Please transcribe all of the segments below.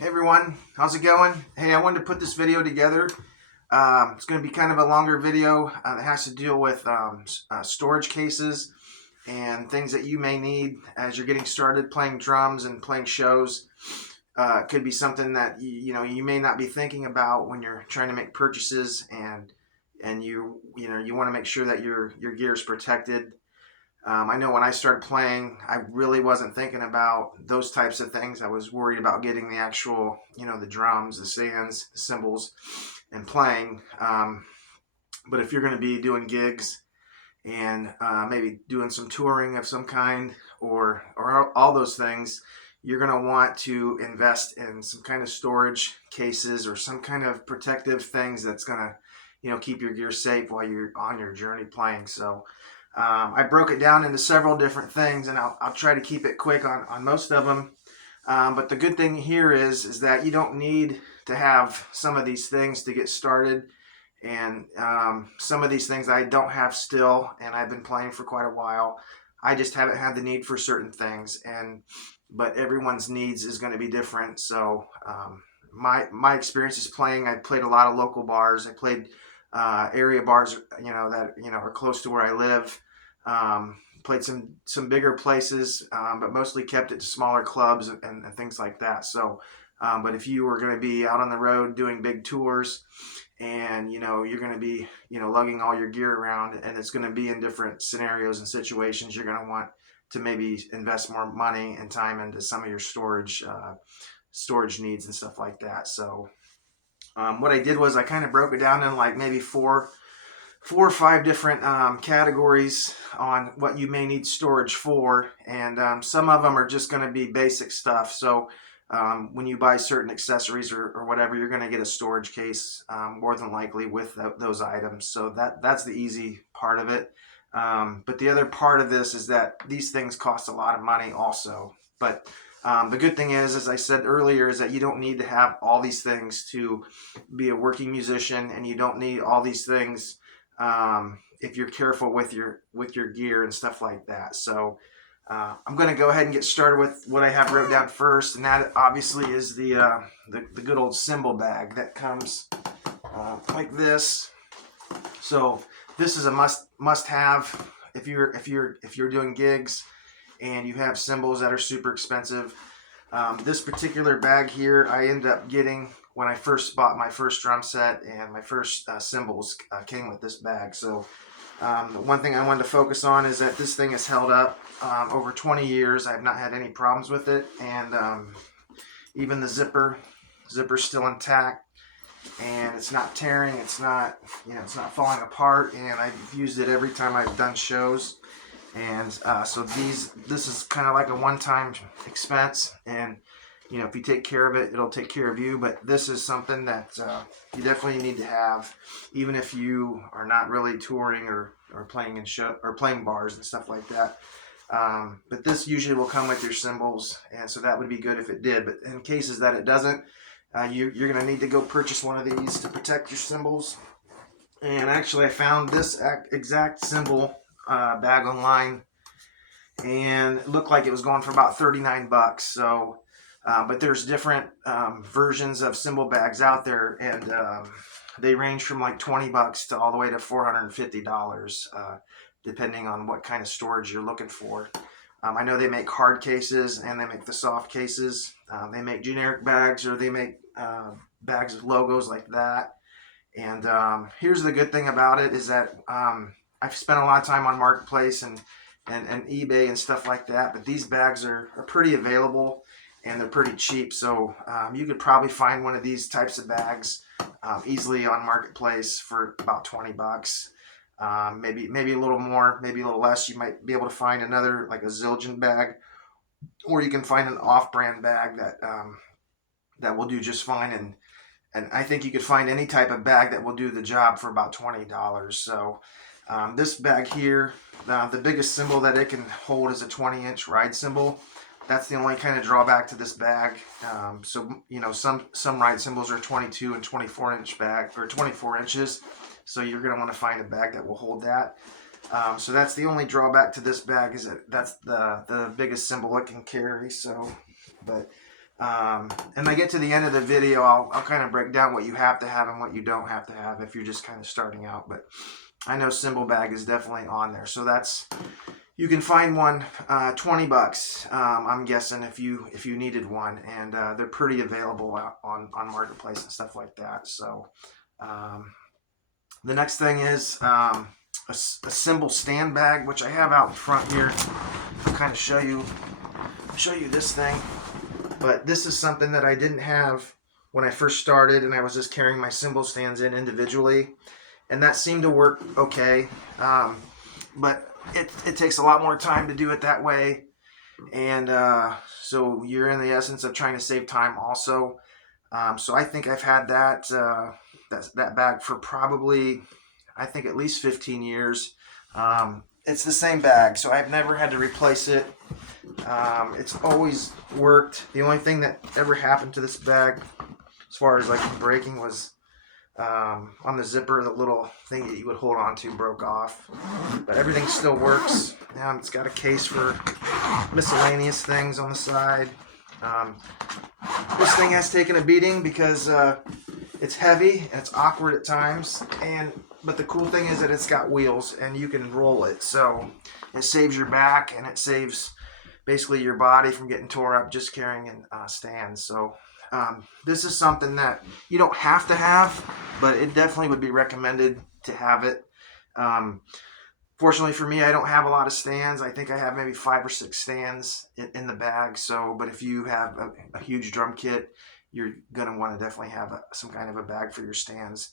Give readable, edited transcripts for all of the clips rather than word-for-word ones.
Hey everyone, how's it going? Hey, I wanted to put this video together. It's going to be kind of a longer video that has to deal with storage cases and things that you may need as you're getting started playing drums and playing shows. It could be something that you may not be thinking about when you're trying to make purchases, and you want to make sure that your gear is protected. I know when I started playing, I really wasn't thinking about those types of things. I was worried about getting the actual, the drums, the stands, the cymbals, and playing. But if you're going to be doing gigs and maybe doing some touring of some kind, or all those things, you're going to want to invest in some kind of storage cases or some kind of protective things that's going to, keep your gear safe while you're on your journey playing. So I broke it down into several different things, and I'll try to keep it quick on most of them. But the good thing here is that you don't need to have some of these things to get started. And some of these things I don't have still, and I've been playing for quite a while. I just haven't had the need for certain things, but everyone's needs is going to be different. So my experience is playing. I played a lot of local bars. I played area bars, that are close to where I live. Played some bigger places, but mostly kept it to smaller clubs and things like that. So, but if you were going to be out on the road doing big tours, and you're going to be lugging all your gear around, and it's going to be in different scenarios and situations, you're going to want to maybe invest more money and time into some of your storage needs and stuff like that. So what I did was I kind of broke it down in like maybe four or five different categories on what you may need storage for, and some of them are just going to be basic stuff. So when you buy certain accessories or whatever, you're going to get a storage case more than likely with those items. So that's the easy part of it. But the other part of this is that these things cost a lot of money also. But the good thing is, as I said earlier, is that you don't need to have all these things to be a working musician, and you don't need all these things if you're careful with your gear and stuff like that. So I'm going to go ahead and get started with what I have wrote down first, and that obviously is the good old cymbal bag that comes like this. So this is a must have if you're doing gigs and you have cymbals that are super expensive. This particular bag here I ended up getting when I first bought my first drum set, and my first cymbals came with this bag. So one thing I wanted to focus on is that this thing has held up over 20 years. I have not had any problems with it, and even the zipper's still intact, and it's not tearing. It's not falling apart, and I've used it every time I've done shows. And so this is kind of like a one-time expense, and if you take care of it, it'll take care of you. But this is something that you definitely need to have, even if you are not really touring or playing in show or playing bars and stuff like that. But this usually will come with your cymbals, and so that would be good if it did. But in cases that it doesn't, you're going to need to go purchase one of these to protect your cymbals. And actually, I found this exact cymbal bag online, and it looked like it was going for about 39 bucks. So but there's different versions of cymbal bags out there, and they range from like 20 bucks to all the way to $450, depending on what kind of storage you're looking for. I know they make hard cases and they make the soft cases. They make generic bags, or they make bags with logos like that. And here's the good thing about it is that I've spent a lot of time on Marketplace and eBay and stuff like that, but these bags are pretty available, and they're pretty cheap. So you could probably find one of these types of bags easily on Marketplace for about 20 bucks. Maybe a little more, maybe a little less. You might be able to find another, like a Zildjian bag, or you can find an off-brand bag that will do just fine. And I think you could find any type of bag that will do the job for about $20. So this bag here, the biggest cymbal that it can hold is a 20-inch ride cymbal. That's the only kind of drawback to this bag. So some ride cymbals are 22 and 24-inch bag, or 24 inches. So you're going to want to find a bag that will hold that. So that's the only drawback to this bag, is that that's the biggest cymbal it can carry. So, but And I get to the end of the video, I'll kind of break down what you have to have and what you don't have to have if you're just kind of starting out. But I know Cymbal Bag is definitely on there, so that's, you can find one, 20 bucks. I'm guessing if you needed one, and they're pretty available out on Marketplace and stuff like that. So the next thing is a cymbal stand bag, which I have out in front here. I'll kind of show you this thing. But this is something that I didn't have when I first started, and I was just carrying my cymbal stands in individually, and that seemed to work okay. But it takes a lot more time to do it that way, and so you're in the essence of trying to save time also. So I think I've had that bag for probably, I think, at least 15 years. It's the same bag, so I've never had to replace it. It's always worked. The only thing that ever happened to this bag, as far as like breaking, was on the zipper, the little thing that you would hold on to broke off. But everything still works. It's got a case for miscellaneous things on the side. This thing has taken a beating because it's heavy and it's awkward at times. But the cool thing is that it's got wheels and you can roll it. So it saves your back and it saves basically your body from getting tore up just carrying in stands. So this is something that you don't have to have, but it definitely would be recommended to have it. Fortunately for me, I don't have a lot of stands. I think I have maybe 5 or 6 stands in the bag. So, but if you have a huge drum kit, you're going to want to definitely have some kind of a bag for your stands.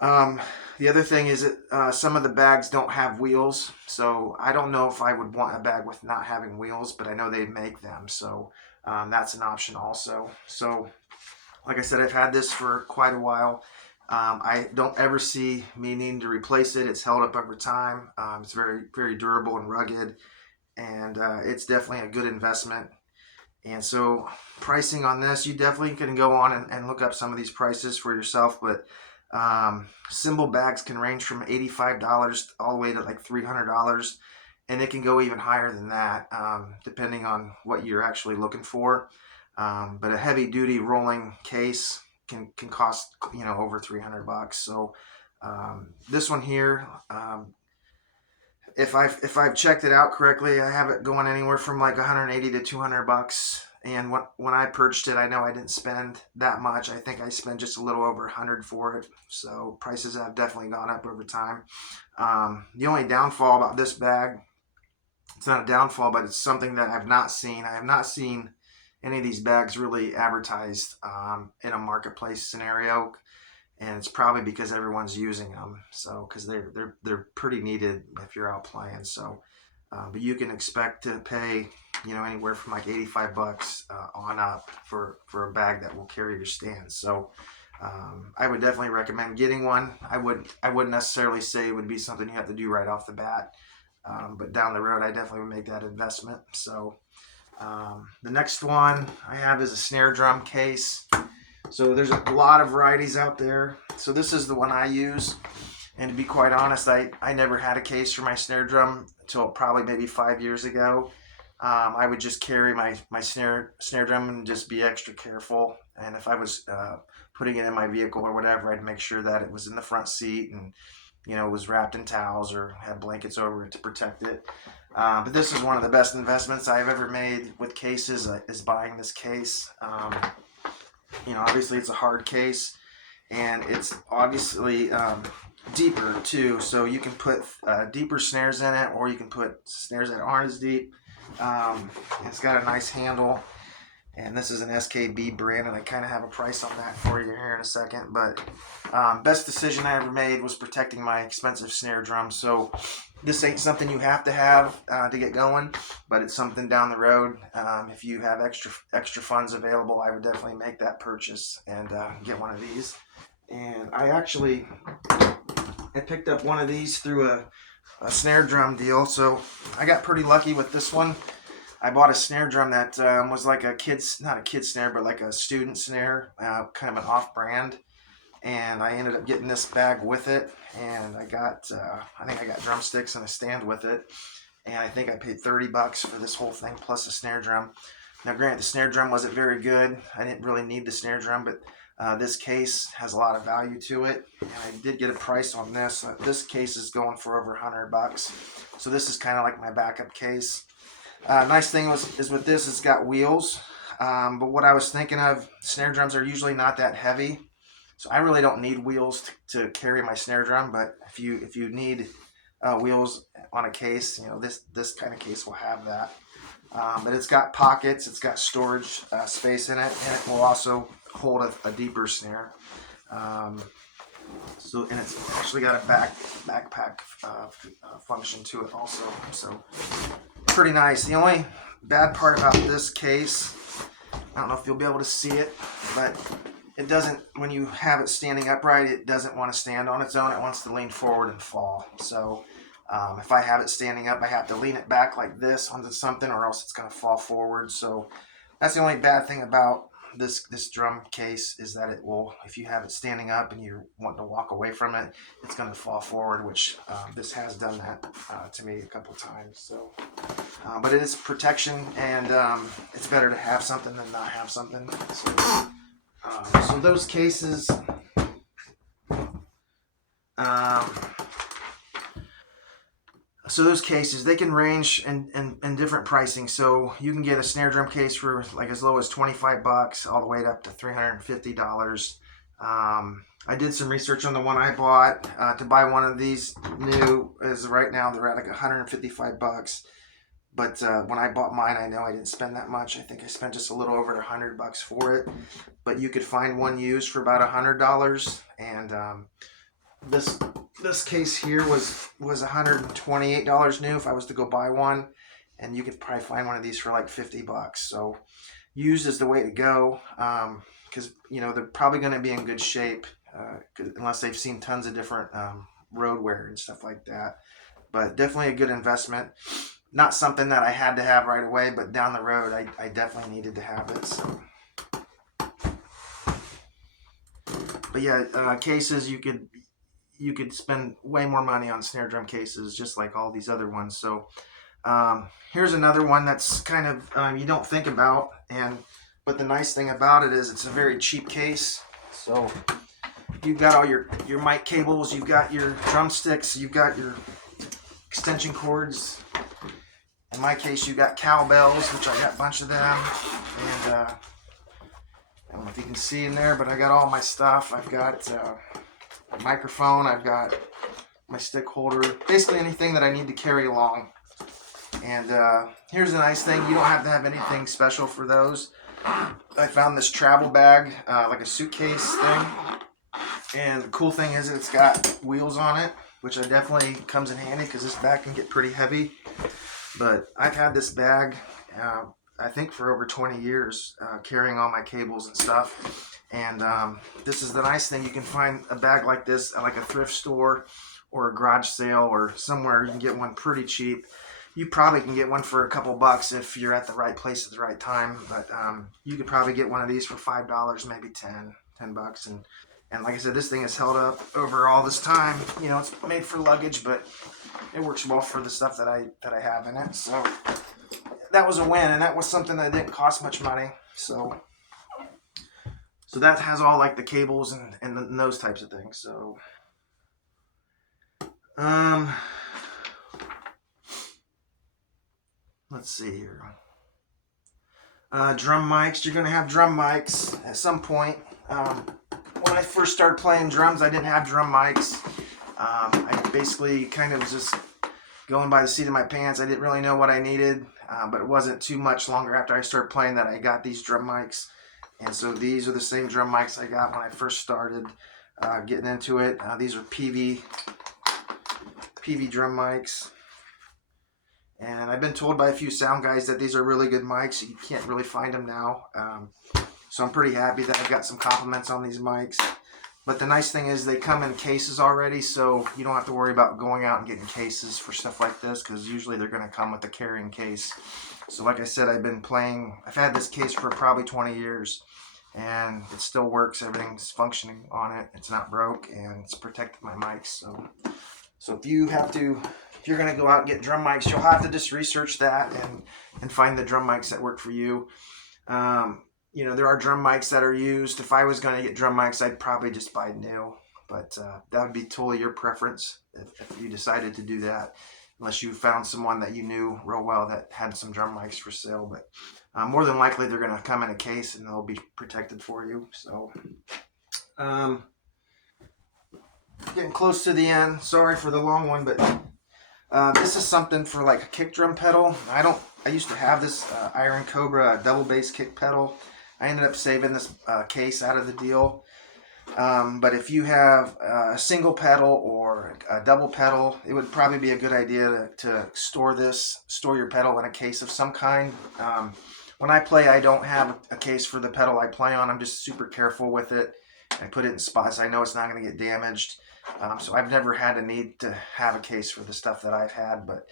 The other thing is that some of the bags don't have wheels, so I don't know if I would want a bag with not having wheels, but I know they make them, so that's an option also. So like I said, I've had this for quite a while. I don't ever see me needing to replace it. It's held up over time. It's very, very durable and rugged, and it's definitely a good investment. And so pricing on this, you definitely can go on and look up some of these prices for yourself, but cymbal bags can range from $85 all the way to like $300, and it can go even higher than that, depending on what you're actually looking for. But a heavy duty rolling case can cost, over $300. So this one here, if I've checked it out correctly, I have it going anywhere from like 180 to $200. And when I purchased it, I know I didn't spend that much. I think I spent just a little over 100 for it. So prices have definitely gone up over time. The only downfall about this bag, it's not a downfall, but it's something that I've not seen. I have not seen any of these bags really advertised in a marketplace scenario, and it's probably because everyone's using them. So because they're pretty needed if you're out playing. So, but you can expect to pay anywhere from like $85 on up for a bag that will carry your stands. So I would definitely recommend getting one. I wouldn't necessarily say it would be something you have to do right off the bat, but down the road I definitely would make that investment. So the next one I have is a snare drum case. So there's a lot of varieties out there. So this is the one I use. And to be quite honest, I never had a case for my snare drum until probably maybe 5 years ago. I would just carry my snare drum and just be extra careful. And if I was putting it in my vehicle or whatever, I'd make sure that it was in the front seat and it was wrapped in towels or had blankets over it to protect it. But this is one of the best investments I've ever made with cases, is buying this case. Obviously it's a hard case, and it's obviously deeper too, so you can put deeper snares in it, or you can put snares that aren't as deep. It's got a nice handle, and this is an SKB brand, and I kind of have a price on that for you here in a second. But best decision I ever made was protecting my expensive snare drum. So this ain't something you have to get going, but it's something down the road. If you have extra funds available, I would definitely make that purchase and get one of these. And I picked up one of these through a snare drum deal, so I got pretty lucky with this one. I bought a snare drum that was like not a kid snare, but like a student snare, kind of an off-brand. And I ended up getting this bag with it, and I think I got drumsticks and a stand with it. And I think I paid $30 for this whole thing plus a snare drum. Now granted, the snare drum wasn't very good. I didn't really need the snare drum, but this case has a lot of value to it. And I did get a price on this. This case is going for over $100. So this is kind of like my backup case. Nice thing is with this, it's got wheels. But what I was thinking of, snare drums are usually not that heavy. So I really don't need wheels to carry my snare drum. But if you need wheels on a case, you know, this kind of case will have that. But it's got pockets, it's got storage space in it, and it will also hold a deeper snare. And it's actually got a backpack function to it also. So pretty nice. The only bad part about this case, I don't know if you'll be able to see it, but it doesn't, when you have it standing upright, it doesn't want to stand on its own. It wants to lean forward and fall. So if I have it standing up, I have to lean it back like this onto something, or else it's going to fall forward. So that's the only bad thing about this drum case, is that it will, if you have it standing up and you're wanting to walk away from it, it's going to fall forward, which this has done that to me a couple times. So, but it is protection, and it's better to have something than not have something. So those cases. So those cases, they can range in different pricing. So you can get a snare drum case for like as low as $25 all the way up to $350. I did some research on the one I bought. To buy one of these new is right now they're at like $155. But when I bought mine, I know I didn't spend that much. I think I spent just a little over $100 for it. But you could find one used for about $100, and this case here was $128 new if I was to go buy one, and you could probably find one of these for like $50. So used is the way to go, because you know they're probably going to be in good shape, unless they've seen tons of different road wear and stuff like that. But definitely a good investment. Not something that I had to have right away, but down the road I definitely needed to have it. So. But yeah, cases, you could spend way more money on snare drum cases, just like all these other ones. So here's another one that's kind of you don't think about, but the nice thing about it is it's a very cheap case. So you've got all your mic cables, you've got your drumsticks, you've got your extension cords. In my case, you've got cowbells, which I got a bunch of them, and I don't know if you can see in there, but I got all my stuff. I've got a microphone, I've got my stick holder, basically anything that I need to carry along. And here's the nice thing, you don't have to have anything special for those. I found this travel bag, like a suitcase thing, and the cool thing is it's got wheels on it, which definitely comes in handy because this bag can get pretty heavy. But I've had this bag, I think for over 20 years, carrying all my cables and stuff. And this is the nice thing. You can find a bag like this at like a thrift store or a garage sale or somewhere. You can get one pretty cheap. You probably can get one for a couple bucks if you're at the right place at the right time. But you could probably get one of these for $5, maybe $10. And like I said, this thing has held up over all this time. You know, it's made for luggage, but it works well for the stuff that I have in it. So that was a win, and that was something that didn't cost much money. So that has all like the cables and those types of things. So let's see here. Drum mics. You're gonna have drum mics at some point. When I first started playing drums, I didn't have drum mics. I basically kind of was just going by the seat of my pants. I didn't really know what I needed, but it wasn't too much longer after I started playing that I got these drum mics. And so these are the same drum mics I got when I first started getting into it. These are PV drum mics. And I've been told by a few sound guys that these are really good mics. You can't really find them now. So I'm pretty happy that I've got some compliments on these mics. But the nice thing is they come in cases already, so you don't have to worry about going out and getting cases for stuff like this, because usually they're going to come with a carrying case. So like I said, I've had this case for probably 20 years, and it still works. Everything's functioning on it. It's not broke, and it's protected my mics. So if you have to if you're going to go out and get drum mics, you'll have to just research that and find the drum mics that work for you. You know, there are drum mics that are used. If I was going to get drum mics, I'd probably just buy new. But that would be totally your preference if you decided to do that, unless you found someone that you knew real well that had some drum mics for sale. But more than likely, they're going to come in a case and they'll be protected for you. So, getting close to the end. Sorry for the long one, but this is something for like a kick drum pedal. I used to have this Iron Cobra double bass kick pedal. I ended up saving this case out of the deal. But if you have a single pedal or a double pedal, it would probably be a good idea to store your pedal in a case of some kind. When I play, I don't have a case for the pedal I play on. I'm just super careful with it. I put it in spots I know it's not going to get damaged. So I've never had a need to have a case for the stuff that I've had, but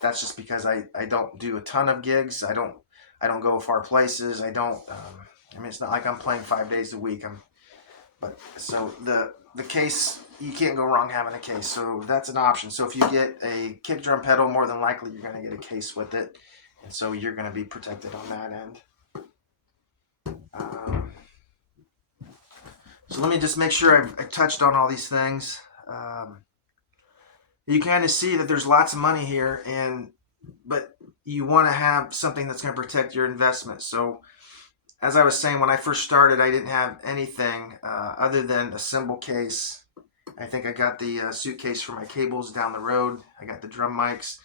that's just because I don't do a ton of gigs. I don't go far places. I mean, it's not like I'm playing 5 days a week. But so the case, you can't go wrong having a case. So that's an option. So if you get a kick drum pedal, more than likely you're going to get a case with it, and so you're going to be protected on that end. So let me just make sure I've touched on all these things. You kind of see that there's lots of money here, but you want to have something that's going to protect your investment. So as I was saying, when I first started, I didn't have anything other than a cymbal case. I think I got the suitcase for my cables down the road. I got the drum mics.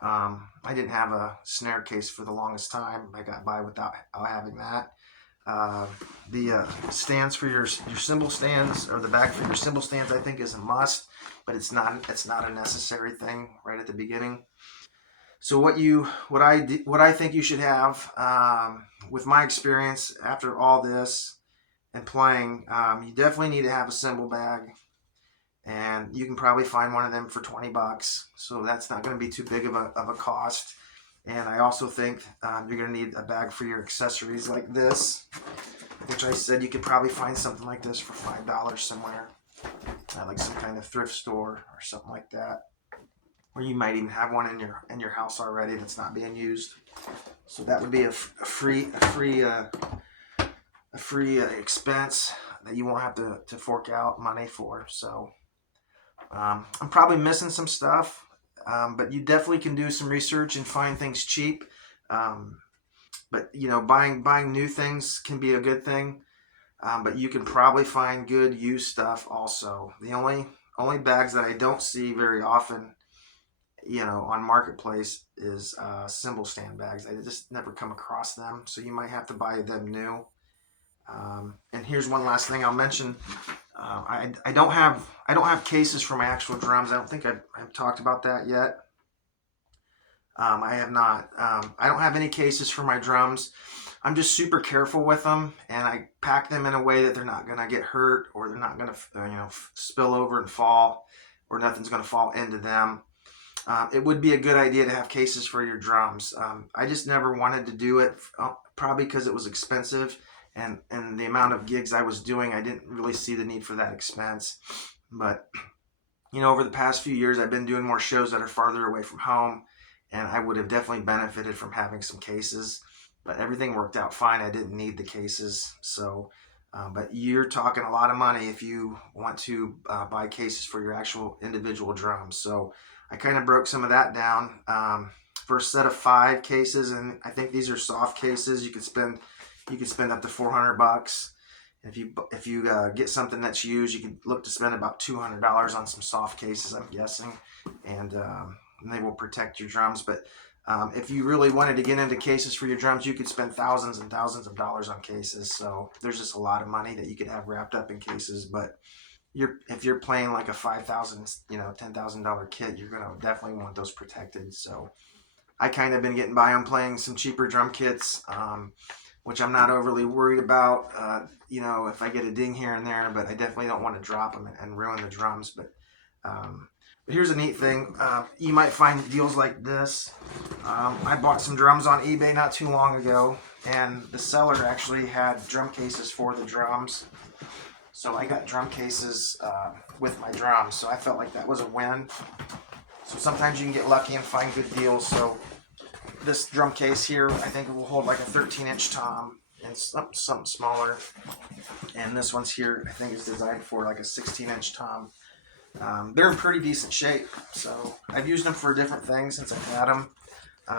I didn't have a snare case for the longest time. I got by without having that. The stands for your cymbal stands, or the bag for your cymbal stands, I think is a must, but it's not a necessary thing right at the beginning. So what I think you should have, with my experience after all this and playing, you definitely need to have a cymbal bag, and you can probably find one of them for $20. So that's not going to be too big of a cost. And I also think you're going to need a bag for your accessories like this, which I said you could probably find something like this for $5 somewhere, like some kind of thrift store or something like that. Or you might even have one in your house already that's not being used. So that would be a free expense that you won't have to fork out money for. So I'm probably missing some stuff. But you definitely can do some research and find things cheap. But you know, buying new things can be a good thing. But you can probably find good used stuff also. The only bags that I don't see very often, you know, on Marketplace is cymbal stand bags. I just never come across them. So you might have to buy them new. And here's one last thing I'll mention. I don't have cases for my actual drums. I don't think I've talked about that yet. I have not. I don't have any cases for my drums. I'm just super careful with them, and I pack them in a way that they're not going to get hurt, or they're not going to spill over and fall, or nothing's going to fall into them. It would be a good idea to have cases for your drums. I just never wanted to do it, probably because it was expensive. And the amount of gigs I was doing, I didn't really see the need for that expense. But, you know, over the past few years, I've been doing more shows that are farther away from home, and I would have definitely benefited from having some cases. But everything worked out fine. I didn't need the cases. So, but you're talking a lot of money if you want to buy cases for your actual individual drums. So I kind of broke some of that down. For a set of 5 cases, and I think these are soft cases, you could spend up to $400. If you get something that's used, you can look to spend about $200 on some soft cases, I'm guessing, and they will protect your drums. But if you really wanted to get into cases for your drums, you could spend thousands and thousands of dollars on cases. So there's just a lot of money that you could have wrapped up in cases. But if you're playing like a $5,000, $10,000 kit, you're gonna definitely want those protected. So I kind of been getting by on playing some cheaper drum kits, which I'm not overly worried about, if I get a ding here and there, but I definitely don't want to drop them and ruin the drums. But here's a neat thing. You might find deals like this. I bought some drums on eBay not too long ago, and the seller actually had drum cases for the drums. So I got drum cases with my drums, so I felt like that was a win. So sometimes you can get lucky and find good deals. So this drum case here, I think it will hold like a 13-inch tom and something smaller. And this one's here, I think is designed for like a 16-inch tom. They're in pretty decent shape. So I've used them for different things since I've had them.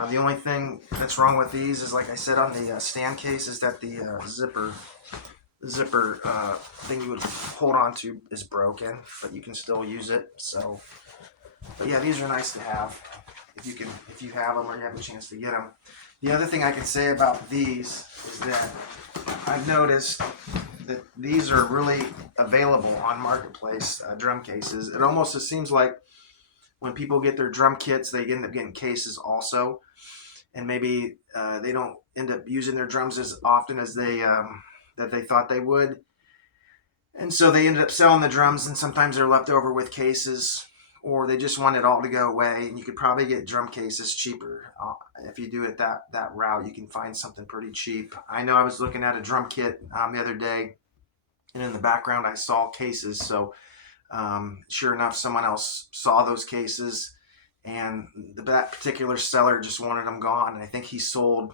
The only thing that's wrong with these is, like I said on the stand case, is that the zipper thing you would hold on to is broken, but you can still use it. So, but yeah, these are nice to have if you have them or you have a chance to get them. The other thing I can say about these is that I've noticed that these are really available on Marketplace, drum cases. It almost seems like when people get their drum kits, they end up getting cases also, and maybe they don't end up using their drums as often as that they thought they would, and so they ended up selling the drums, and sometimes they're left over with cases, or they just want it all to go away. And you could probably get drum cases cheaper if you do it that route. You can find something pretty cheap. I know I was looking at a drum kit the other day, and in the background I saw cases. So sure enough, someone else saw those cases, and that particular seller just wanted them gone. And I think he sold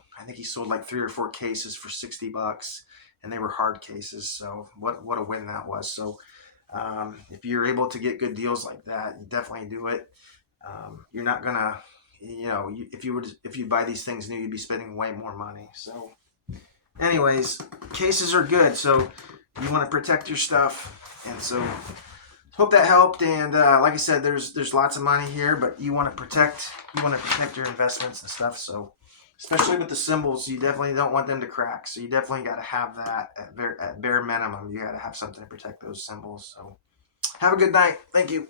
like 3 or 4 cases for $60, and they were hard cases. So what a win that was. So if you're able to get good deals like that, you definitely do it. You're not gonna, if you buy these things new, you'd be spending way more money. So anyways, cases are good. So you want to protect your stuff, and so hope that helped. And like I said, there's lots of money here, but you want to protect your investments and stuff. So especially with the cymbals, you definitely don't want them to crack. So you definitely got to have that at bare minimum. You got to have something to protect those cymbals. So have a good night. Thank you.